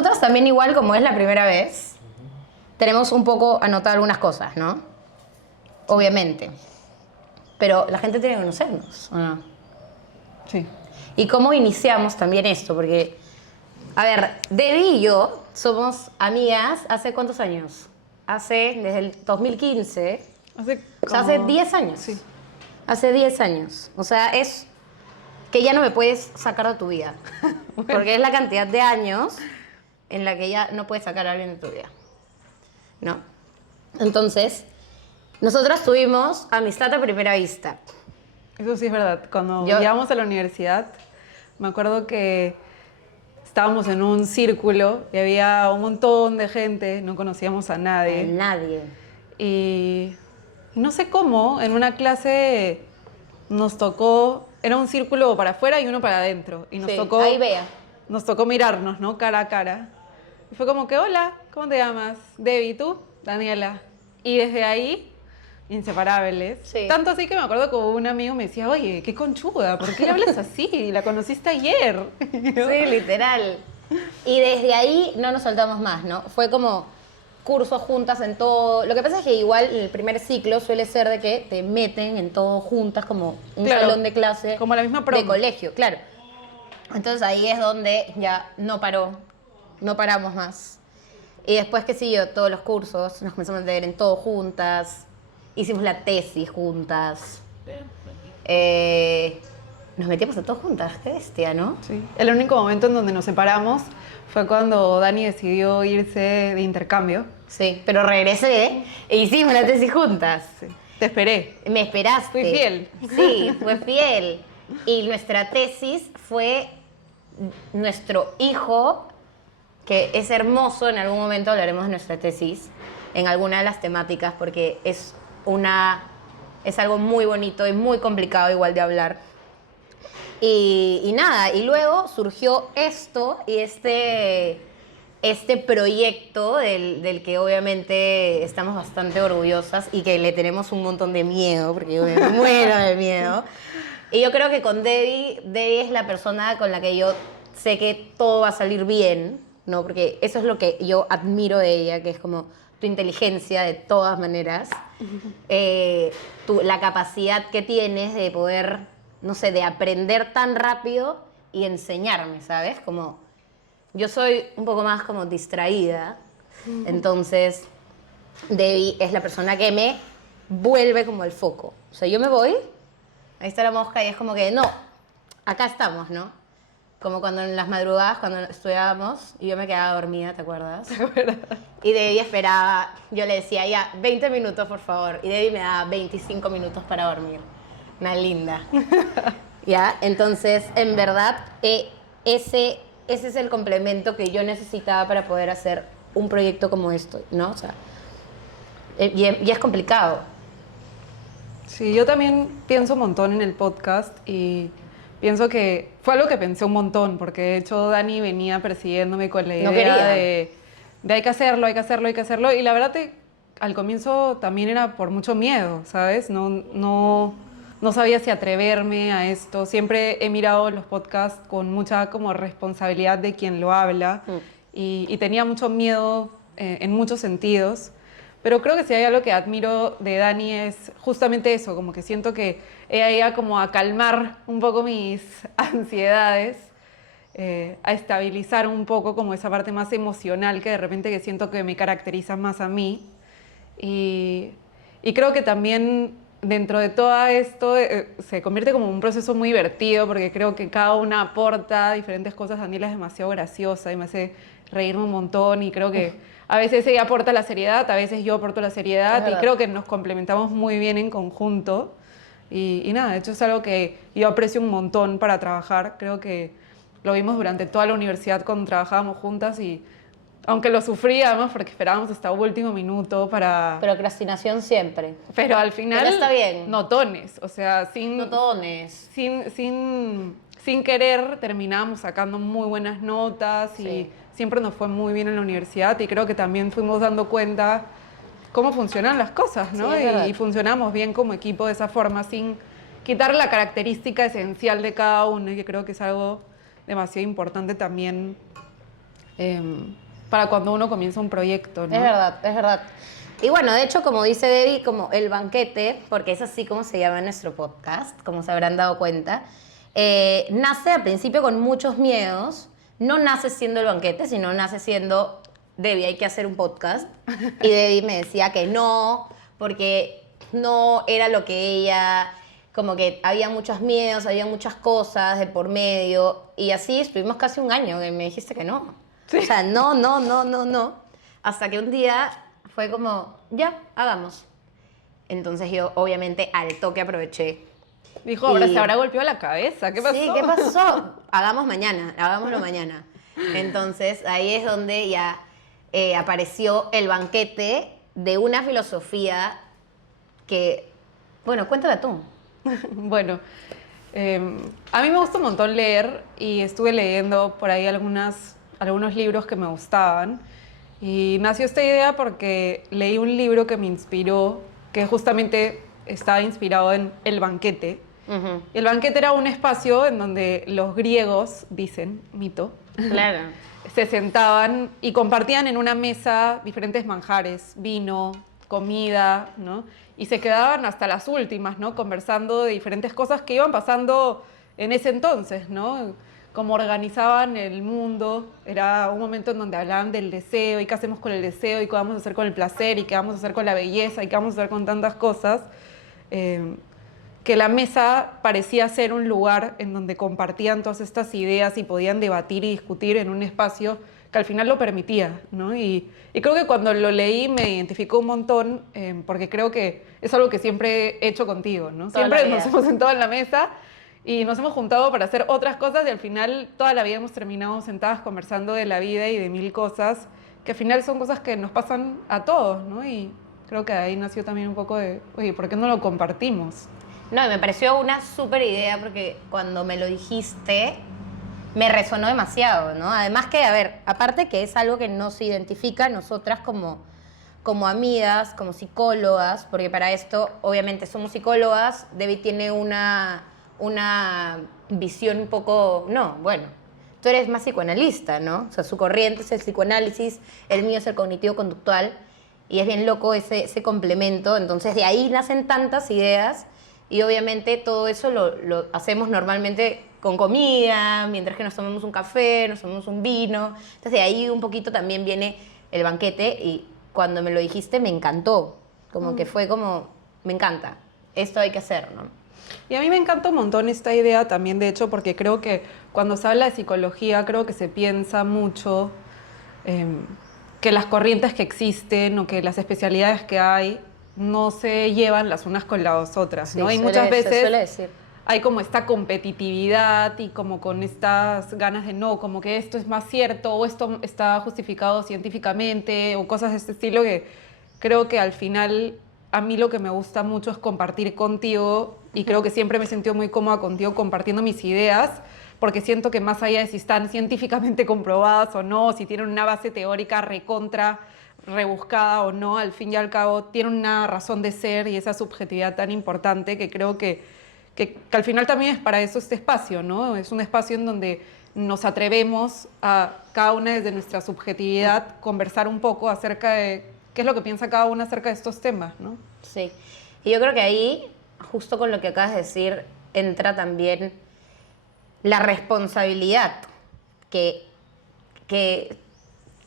nosotras también igual, como es la primera vez, tenemos un poco anotado algunas cosas, ¿no? Obviamente. Pero la gente tiene que conocernos, ¿o no? Sí. Y cómo iniciamos también esto, porque, a ver, Debbie y yo somos amigas ¿hace cuántos años? Desde el 2015, o sea, hace 10 años. Sí. Hace 10 años. O sea, es que ya no me puedes sacar de tu vida. Bueno. Porque es la cantidad de años en la que ya no puedes sacar a alguien de tu vida. ¿No? Entonces, nosotras tuvimos amistad a primera vista. Eso sí es verdad. Cuando llegamos a la universidad, me acuerdo que estábamos en un círculo y había un montón de gente, no conocíamos a nadie. A nadie. Y no sé cómo, en una clase nos tocó, era un círculo para afuera y uno para adentro. Y nos tocó, ahí vea. nos tocó mirarnos, ¿no? Cara a cara. Y fue como que, hola, ¿cómo te llamas? Debbie, ¿tú? Daniela. Y desde ahí, inseparables. Sí. Tanto así que me acuerdo que un amigo me decía, oye, qué conchuda, ¿por qué le hablas así? La conociste ayer. Sí, literal. Y desde ahí no nos soltamos más, ¿no? Fue como cursos juntas en todo. Lo que pasa es que igual el primer ciclo suele ser de que te meten en todo juntas como un salón de clase. Como la misma promo. De colegio, claro. Entonces ahí es donde ya no paramos más. Y después que siguió todos los cursos, nos comenzamos a meter en todo juntas, hicimos la tesis juntas. Nos metimos a todos juntas, qué bestia, ¿no? Sí. El único momento en donde nos separamos fue cuando Dani decidió irse de intercambio. Sí, pero regresé e hicimos la tesis juntas. Sí. Te esperé. Me esperaste. Fui fiel. Sí, fue fiel. Y nuestra tesis fue nuestro hijo, que es hermoso, en algún momento hablaremos de nuestra tesis, en alguna de las temáticas, porque es algo muy bonito y muy complicado igual de hablar. Y nada, y luego surgió esto y este proyecto del que obviamente estamos bastante orgullosas y que le tenemos un montón de miedo, porque yo me muero de miedo. Y yo creo que con Debbie es la persona con la que yo sé que todo va a salir bien, ¿no? Porque eso es lo que yo admiro de ella, que es como tu inteligencia de todas maneras, la capacidad que tienes de poder, no sé, de aprender tan rápido y enseñarme, ¿sabes? Como yo soy un poco más como distraída, entonces Debbie es la persona que me vuelve como el foco. O sea, yo me voy, ahí está la mosca y es como que, no, acá estamos, ¿no? Como cuando en las madrugadas, cuando estudiábamos, y yo me quedaba dormida, ¿te acuerdas? Y Debbie esperaba, yo le decía, ya, 20 minutos, por favor. Y Debbie me daba 25 minutos para dormir. Una linda. ¿Ya? Entonces, en verdad, ese es el complemento que yo necesitaba para poder hacer un proyecto como esto, ¿no? O sea, y es complicado. Sí, yo también pienso un montón en el podcast y pienso que fue algo que pensé un montón, porque de hecho Dani venía persiguiéndome con la idea de hay que hacerlo, hay que hacerlo, hay que hacerlo. Y la verdad, al comienzo también era por mucho miedo, ¿sabes? No sabía si atreverme a esto. Siempre he mirado los podcasts con mucha como responsabilidad de quien lo habla y tenía mucho miedo en muchos sentidos. Pero creo que si hay algo que admiro de Dani es justamente eso, como que siento que ella llega como a calmar un poco mis ansiedades, a estabilizar un poco como esa parte más emocional que de repente que siento que me caracteriza más a mí. Y creo que también dentro de todo esto se convierte como un proceso muy divertido porque creo que cada una aporta diferentes cosas. Daniela es demasiado graciosa y me hace reírme un montón y creo que a veces ella aporta la seriedad, a veces yo aporto la seriedad y creo que nos complementamos muy bien en conjunto. Y nada, de hecho es algo que yo aprecio un montón para trabajar. Creo que lo vimos durante toda la universidad cuando trabajábamos juntas y aunque lo sufríamos porque esperábamos hasta último minuto para... Procrastinación siempre. Pero al final... Pero está bien. Notones, o sea, Notones. Sin querer terminábamos sacando muy buenas notas y siempre nos fue muy bien en la universidad y creo que también fuimos dando cuenta cómo funcionan las cosas, ¿no? Sí, y funcionamos bien como equipo de esa forma, sin quitar la característica esencial de cada uno y que creo que es algo demasiado importante también para cuando uno comienza un proyecto, ¿no? Es verdad, es verdad. Y bueno, de hecho, como dice Debbie, como el banquete, porque es así como se llama nuestro podcast, como se habrán dado cuenta, nace al principio con muchos miedos. No nace siendo el banquete, sino nace siendo, Debbie, hay que hacer un podcast. Y Debbie me decía que no, porque no era lo que ella, como que había muchos miedos, había muchas cosas de por medio. Y así estuvimos casi un año que me dijiste que no. Sí. O sea, no. Hasta que un día fue como, ya, hagamos. Entonces yo, obviamente, al toque aproveché. Dijo, ahora se habrá golpeado la cabeza. ¿Qué pasó? Sí, ¿qué pasó? Hagámoslo mañana. Entonces, ahí es donde ya apareció el banquete de una filosofía que... Bueno, cuéntala tú. Bueno, a mí me gusta un montón leer y estuve leyendo por ahí algunos libros que me gustaban. Y nació esta idea porque leí un libro que me inspiró, que justamente estaba inspirado en El banquete. Uh-huh. El banquete era un espacio en donde los griegos, dicen, mito, claro, se sentaban y compartían en una mesa diferentes manjares, vino, comida, ¿no? Y se quedaban hasta las últimas, ¿no? Conversando de diferentes cosas que iban pasando en ese entonces, ¿no? Cómo organizaban el mundo. Era un momento en donde hablaban del deseo y qué hacemos con el deseo y qué vamos a hacer con el placer y qué vamos a hacer con la belleza y qué vamos a hacer con tantas cosas. Que la mesa parecía ser un lugar en donde compartían todas estas ideas y podían debatir y discutir en un espacio que al final lo permitía, ¿no? Y creo que cuando lo leí me identificó un montón, porque creo que es algo que siempre he hecho contigo, ¿no? Siempre nos hemos sentado en la mesa y nos hemos juntado para hacer otras cosas y al final toda la vida hemos terminado sentadas conversando de la vida y de mil cosas que al final son cosas que nos pasan a todos, ¿no? Y creo que de ahí nació también un poco de, oye, ¿por qué no lo compartimos? No, y me pareció una súper idea porque cuando me lo dijiste me resonó demasiado, ¿no? Además que, a ver, aparte que es algo que nos identifica a nosotras como amigas, como psicólogas, porque para esto obviamente somos psicólogas, Debbie tiene una visión un poco, no, bueno, tú eres más psicoanalista, ¿no? O sea, su corriente es el psicoanálisis, el mío es el cognitivo-conductual, y es bien loco ese complemento, entonces de ahí nacen tantas ideas, y obviamente todo eso lo hacemos normalmente con comida, mientras que nos tomamos un café, nos tomamos un vino, entonces de ahí un poquito también viene el banquete, y cuando me lo dijiste me encantó, como que fue como, me encanta, esto hay que hacer, ¿no? Y a mí me encanta un montón esta idea también, de hecho, porque creo que cuando se habla de psicología, creo que se piensa mucho que las corrientes que existen o que las especialidades que hay no se llevan las unas con las otras, ¿no? Sí, y muchas veces hay como esta competitividad y como con estas ganas de no, como que esto es más cierto o esto está justificado científicamente o cosas de este estilo, que creo que al final a mí lo que me gusta mucho es compartir contigo y creo que siempre me he sentido muy cómoda contigo compartiendo mis ideas, porque siento que más allá de si están científicamente comprobadas o no, si tienen una base teórica recontra rebuscada o no, al fin y al cabo tienen una razón de ser y esa subjetividad tan importante que creo que al final también es para eso este espacio, ¿no? Es un espacio en donde nos atrevemos a, cada una desde nuestra subjetividad, conversar un poco acerca de qué es lo que piensa cada una acerca de estos temas, ¿no? Sí, y yo creo que ahí, justo con lo que acabas de decir, entra también la responsabilidad que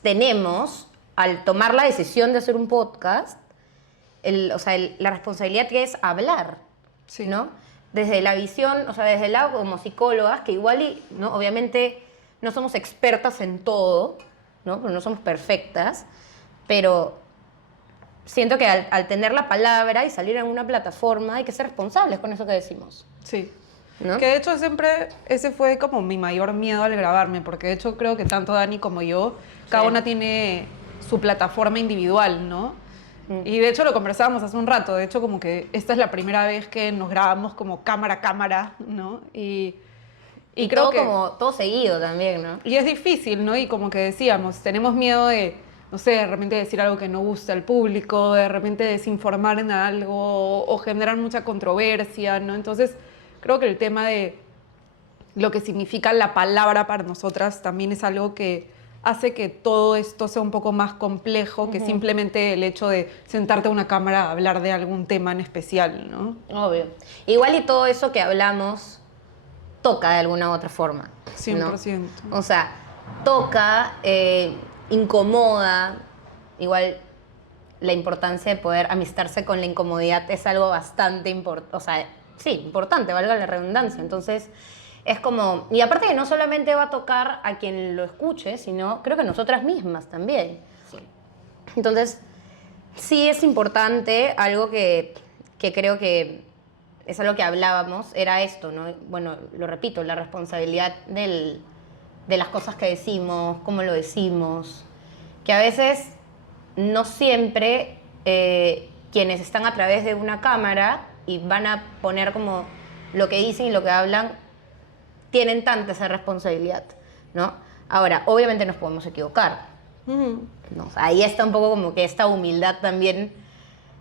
tenemos al tomar la decisión de hacer un podcast, la responsabilidad que es hablar, sí, ¿no? Desde la visión, o sea, desde el lado como psicólogas, que igual, ¿no? Obviamente no somos expertas en todo, ¿no? Porque no somos perfectas, pero siento que al tener la palabra y salir en una plataforma hay que ser responsables con eso que decimos. Sí. ¿No? Que de hecho siempre ese fue como mi mayor miedo al grabarme, porque de hecho creo que tanto Dani como yo, cada una tiene su plataforma individual, ¿no? Y de hecho lo conversábamos hace un rato, de hecho como que esta es la primera vez que nos grabamos como cámara a cámara, ¿no? Y creo todo que como todo seguido también, ¿no? Y es difícil, ¿no? Y como que decíamos, tenemos miedo de, no sé, de repente decir algo que no gusta al público, de repente desinformar en algo o generar mucha controversia, ¿no? Entonces creo que el tema de lo que significa la palabra para nosotras también es algo que hace que todo esto sea un poco más complejo que simplemente el hecho de sentarte a una cámara a hablar de algún tema en especial, ¿no? Obvio. Igual y todo eso que hablamos toca de alguna u otra forma. 100%. ¿No? O sea, toca, incomoda. Igual la importancia de poder amistarse con la incomodidad es algo bastante importante. O sea, sí, importante, valga la redundancia. Entonces, es como... Y aparte que no solamente va a tocar a quien lo escuche, sino creo que nosotras mismas también. Sí. Entonces, sí es importante, algo que creo que es algo que hablábamos, era esto, ¿no? Bueno, lo repito, la responsabilidad de las cosas que decimos, cómo lo decimos, que a veces no siempre quienes están a través de una cámara y van a poner como lo que dicen y lo que hablan, tienen tanta esa responsabilidad, ¿no? Ahora, obviamente nos podemos equivocar, ¿no? O sea, ahí está un poco como que esta humildad también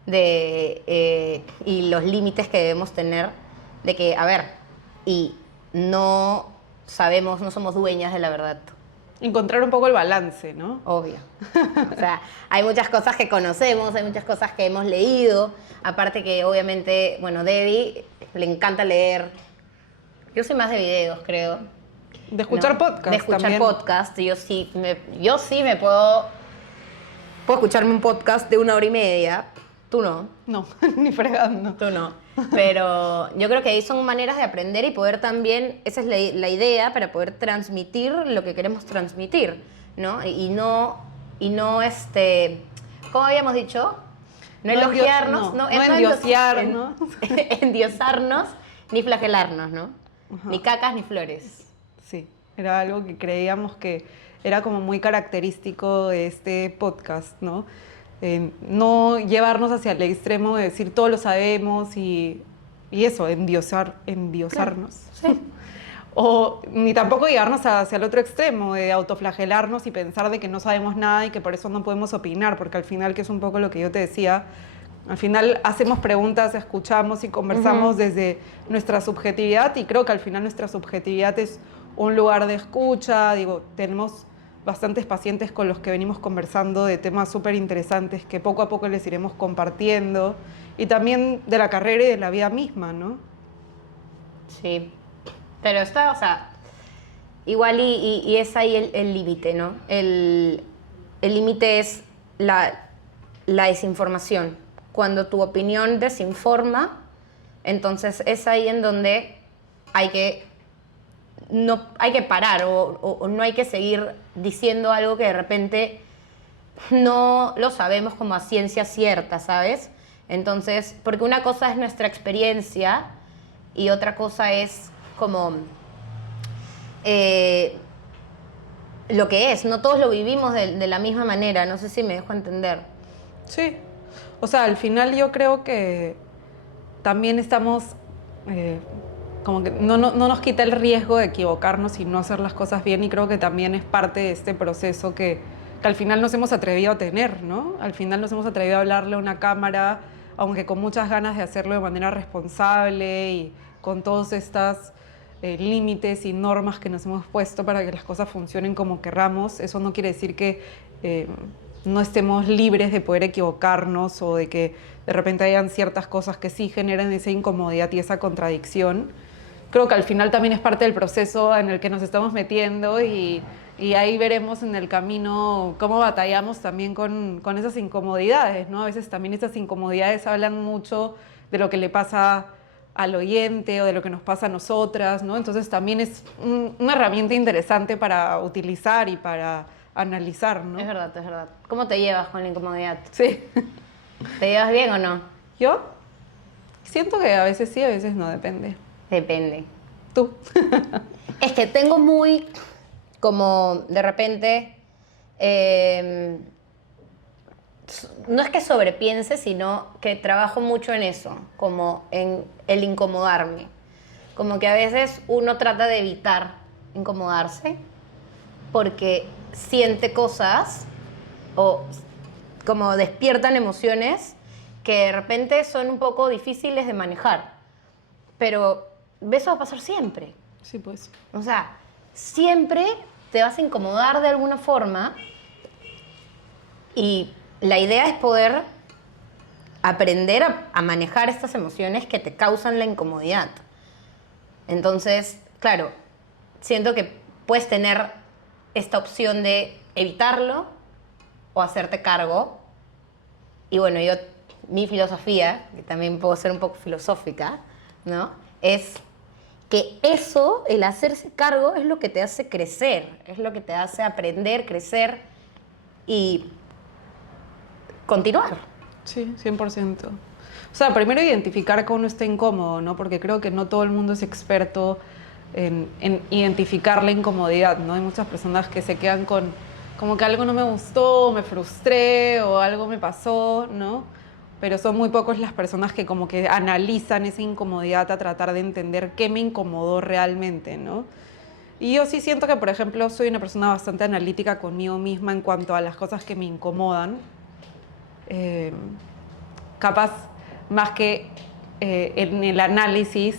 y los límites que debemos tener de que, a ver, y no sabemos, no somos dueñas de la verdad. Encontrar un poco el balance, ¿no? Obvio. O sea, hay muchas cosas que conocemos, hay muchas cosas que hemos leído, aparte que obviamente, bueno, Debbie le encanta leer. Yo soy más de videos, creo. De escuchar podcast. De escuchar también. podcast. Yo sí me puedo escucharme un podcast de 1 hora y media. Tú no. No, ni fregando. Tú no. Pero yo creo que ahí son maneras de aprender y poder también, esa es la idea, para poder transmitir lo que queremos transmitir, ¿no? Y no ¿cómo habíamos dicho? No elogiarnos, no endiosar, ¿no? Endiosarnos, ni flagelarnos, ¿no? Ajá. Ni cacas ni flores. Sí, era algo que creíamos que era como muy característico de este podcast, ¿no? No llevarnos hacia el extremo de decir todo lo sabemos y eso, endiosarnos. Claro, sí. O ni tampoco llevarnos hacia el otro extremo, de autoflagelarnos y pensar de que no sabemos nada y que por eso no podemos opinar, porque al final, que es un poco lo que yo te decía, al final hacemos preguntas, escuchamos y conversamos desde nuestra subjetividad, y creo que al final nuestra subjetividad es un lugar de escucha. Digo, tenemos bastantes pacientes con los que venimos conversando de temas súper interesantes que poco a poco les iremos compartiendo, y también de la carrera y de la vida misma, ¿no? Sí, pero está, o sea, igual y es ahí el límite, ¿no? El límite es la desinformación. Cuando tu opinión desinforma, entonces es ahí en donde hay que parar o no hay que seguir diciendo algo que de repente no lo sabemos como a ciencia cierta, ¿sabes? Entonces, porque una cosa es nuestra experiencia y otra cosa es como lo que es. No todos lo vivimos de la misma manera, no sé si me dejo entender. Sí, o sea, al final yo creo que también estamos... como que no nos quita el riesgo de equivocarnos y no hacer las cosas bien, y creo que también es parte de este proceso que al final nos hemos atrevido a tener, ¿no? Al final nos hemos atrevido a hablarle a una cámara, aunque con muchas ganas de hacerlo de manera responsable y con todos estos límites y normas que nos hemos puesto para que las cosas funcionen como querramos. Eso no quiere decir que no estemos libres de poder equivocarnos, o de que de repente hayan ciertas cosas que sí generan esa incomodidad y esa contradicción. Creo que al final también es parte del proceso en el que nos estamos metiendo, y ahí veremos en el camino cómo batallamos también con esas incomodidades, ¿no? A veces también esas incomodidades hablan mucho de lo que le pasa al oyente o de lo que nos pasa a nosotras, ¿no? Entonces también es una herramienta interesante para utilizar y para analizar, ¿no? Es verdad, es verdad. ¿Cómo te llevas con la incomodidad? Sí. ¿Te llevas bien o no? ¿Yo? Siento que a veces sí, a veces no, depende. Depende. ¿Tú? Es que tengo muy, como de repente, no es que sobrepiense, sino que trabajo mucho en eso, como en el incomodarme. Como que a veces uno trata de evitar incomodarse porque siente cosas o como despiertan emociones que de repente son un poco difíciles de manejar. Pero eso va a pasar siempre. Sí, pues. O sea, siempre te vas a incomodar de alguna forma y la idea es poder aprender a manejar estas emociones que te causan la incomodidad. Entonces, claro, siento que puedes tener esta opción de evitarlo o hacerte cargo. Y bueno, mi filosofía, que también puedo ser un poco filosófica, ¿no? Es que eso, el hacerse cargo, es lo que te hace crecer, es lo que te hace aprender, crecer y continuar. Sí, 100%. O sea, primero identificar que uno está incómodo, ¿no? Porque creo que no todo el mundo es experto en identificar la incomodidad, ¿no? Hay muchas personas que se quedan con como que algo no me gustó, me frustré o algo me pasó, ¿no? Pero son muy pocos las personas que como que analizan esa incomodidad a tratar de entender qué me incomodó realmente, ¿no? Y yo sí siento que, por ejemplo, soy una persona bastante analítica conmigo misma en cuanto a las cosas que me incomodan. Capaz, más que en el análisis,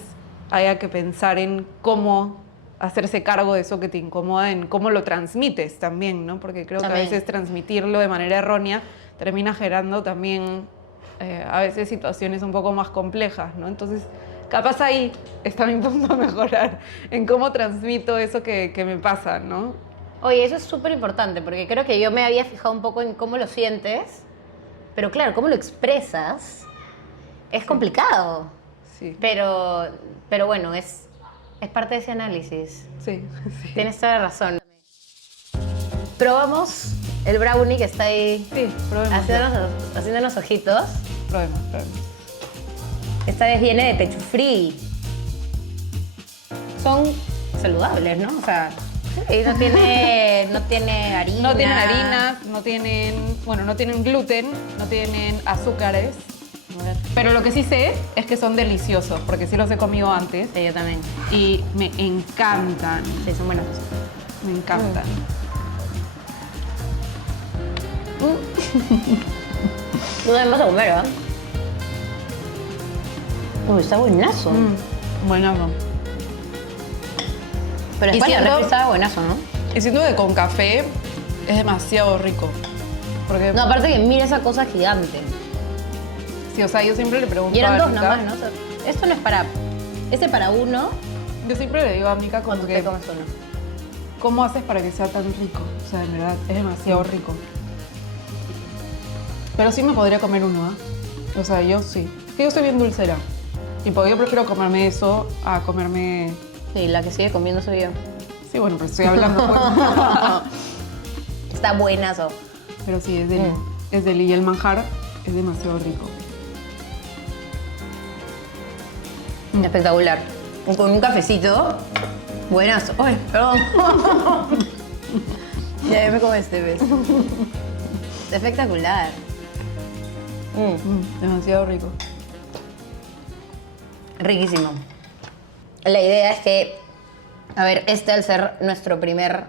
haya que pensar en cómo hacerse cargo de eso que te incomoda, en cómo lo transmites también, ¿no? Porque creo que a veces transmitirlo de manera errónea termina generando también a veces situaciones un poco más complejas, ¿no? Entonces, capaz ahí está mi punto a mejorar, en cómo transmito eso que me pasa, ¿no? Oye, eso es súper importante, porque creo que yo me había fijado un poco en cómo lo sientes, pero claro, cómo lo expresas es complicado. Sí. Pero bueno, es parte de ese análisis. Sí, sí. Tienes toda la razón. Probamos el brownie que está ahí Sí, probemos. haciéndonos ojitos. Probemos. Esta vez viene de pecho free. Son saludables, ¿no? O sea, sí, no tiene harina. No tienen harina, no tienen gluten, no tienen azúcares. Pero lo que sí sé es que son deliciosos, porque sí los he comido antes. Sí, yo también. Y me encantan. Sí, son buenos. Me encantan. No debemos a comer, ¿verdad? Uy, está buenazo. Buenazo. Pero es para la estaba buenazo, ¿no? Y siento que con café es demasiado rico. Porque, No, aparte que mira esa cosa gigante. sí, o sea, yo siempre le pregunto Y eran a dos Mika, nada más, ¿no? O sea, esto no es para... Este para uno Yo siempre le digo a Mika como cuando que, te comes uno. ¿cómo haces para que sea tan rico? O sea, en verdad, es demasiado rico. Pero sí me podría comer uno, ¿eh? O sea, yo sí. Que yo soy bien dulcera. Y porque yo prefiero comerme eso a comerme... Sí, la que sigue comiendo soy yo. Sí, bueno, pero estoy hablando. Está buenazo. Pero sí, es deli. Es deli. Y el manjar es demasiado rico. Espectacular. Con un cafecito. Buenazo. ¡Ay, perdón! Ya me como este, ¿ves? Espectacular. Demasiado rico. Riquísimo. La idea es que, a ver, al ser nuestro primer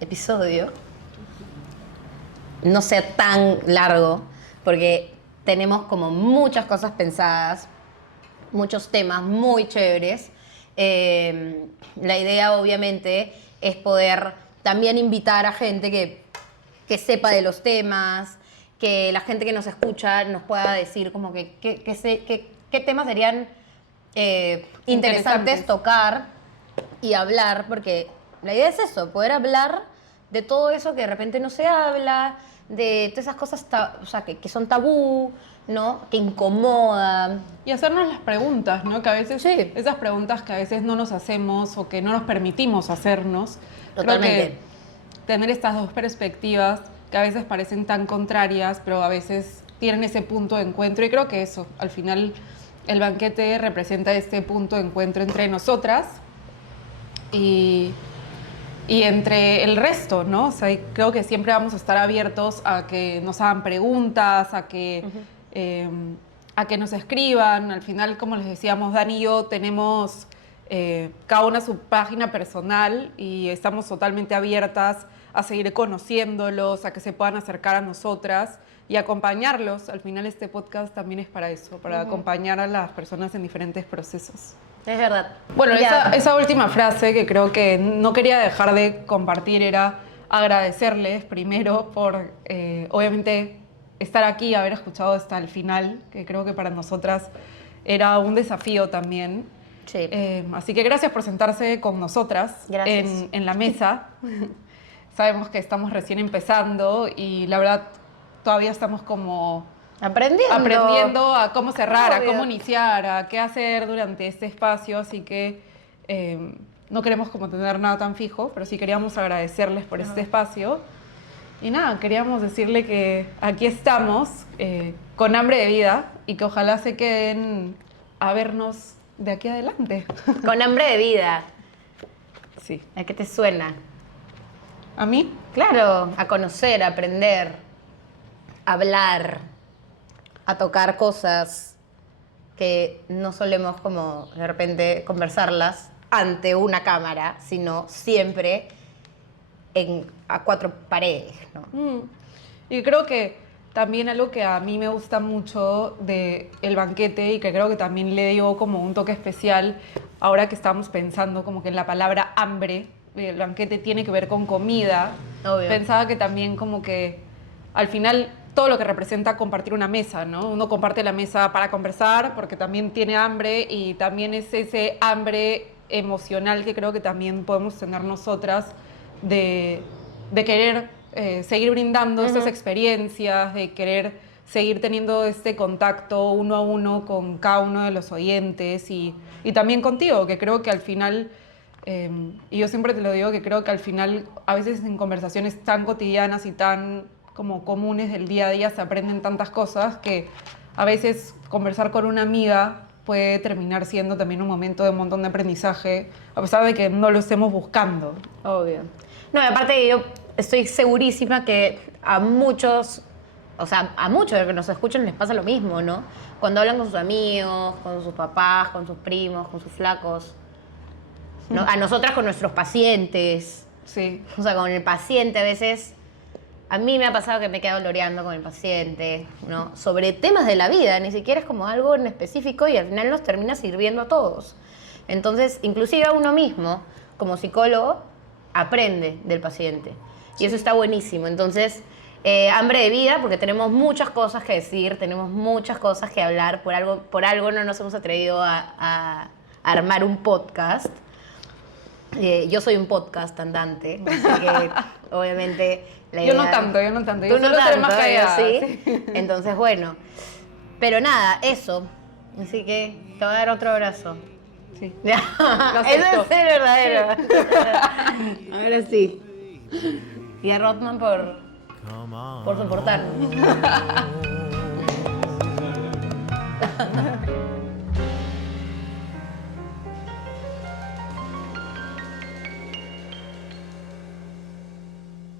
episodio, no sea tan largo, porque tenemos como muchas cosas pensadas, muchos temas muy chéveres. La idea, obviamente, es poder también invitar a gente que sepa de los temas, que la gente que nos escucha nos pueda decir como que qué temas serían interesantes tocar y hablar, porque la idea es eso, poder hablar de todo eso que de repente no se habla, de todas esas cosas o sea, que son tabú, ¿no? Que incomodan. Y hacernos las preguntas, ¿no? Que a veces, Sí. esas preguntas que a veces no nos hacemos o que no nos permitimos hacernos. Totalmente. Creo que tener estas dos perspectivas que a veces parecen tan contrarias, pero a veces tienen ese punto de encuentro. Y creo que eso, al final, el banquete representa este punto de encuentro entre nosotras y entre el resto, ¿no? O sea, creo que siempre vamos a estar abiertos a que nos hagan preguntas, a que nos escriban. Al final, como les decíamos, Dani y yo tenemos cada una su página personal y estamos totalmente abiertas a seguir conociéndolos, a que se puedan acercar a nosotras y acompañarlos. Al final este podcast también es para eso, para acompañar a las personas en diferentes procesos. Es verdad. Bueno, esa última frase que creo que no quería dejar de compartir era agradecerles primero por, obviamente, estar aquí, haber escuchado hasta el final, que creo que para nosotras era un desafío también. Sí. Así que gracias por sentarse con nosotras en la mesa. Sabemos que estamos recién empezando y la verdad todavía estamos como aprendiendo a cómo cerrar, a cómo iniciar, a qué hacer durante este espacio. Así que no queremos como tener nada tan fijo, pero sí queríamos agradecerles por este espacio. Y nada, queríamos decirle que aquí estamos con hambre de vida y que ojalá se queden a vernos de aquí adelante. Con hambre de vida. Sí. ¿A qué te suena? ¿A mí? Claro, a conocer, a aprender, a hablar, a tocar cosas que no solemos como de repente conversarlas ante una cámara, sino siempre a cuatro paredes, ¿no? Y creo que también algo que a mí me gusta mucho del banquete y que creo que también le dio como un toque especial ahora que estamos pensando como que en la palabra hambre, el banquete tiene que ver con comida. Obvio. Pensaba que también como que al final todo lo que representa compartir una mesa, ¿no? Uno comparte la mesa para conversar porque también tiene hambre y también es ese hambre emocional que creo que también podemos tener nosotras de querer seguir brindando estas experiencias, de querer seguir teniendo este contacto uno a uno con cada uno de los oyentes y también contigo, que creo que al final, y yo siempre te lo digo, que creo que al final a veces en conversaciones tan cotidianas y tan como comunes del día a día se aprenden tantas cosas que a veces conversar con una amiga puede terminar siendo también un momento de un montón de aprendizaje, a pesar de que no lo estemos buscando. Obvio. No, y aparte yo estoy segurísima que a muchos, o sea, a muchos de los que nos escuchan les pasa lo mismo, ¿no? Cuando hablan con sus amigos, con sus papás, con sus primos, con sus flacos, ¿no? A nosotras con nuestros pacientes. Sí. O sea, con el paciente a veces, a mí me ha pasado que me he quedado loreando con el paciente, ¿no? Sobre temas de la vida, ni siquiera es como algo en específico y al final nos termina sirviendo a todos. Entonces, inclusive a uno mismo, como psicólogo, aprende del paciente. Y eso está buenísimo. Entonces, hambre de vida, porque tenemos muchas cosas que decir, tenemos muchas cosas que hablar. Por algo no nos hemos atrevido a armar un podcast. Yo soy un podcast andante, así que obviamente la idea... Yo no tanto. Tú no solo tanto, más callada, ¿sí? Entonces, bueno. Pero nada, eso. Así que te voy a dar otro abrazo. Sí. Eso es el verdadero. Ahora sí. Y a Rothman por soportarnos.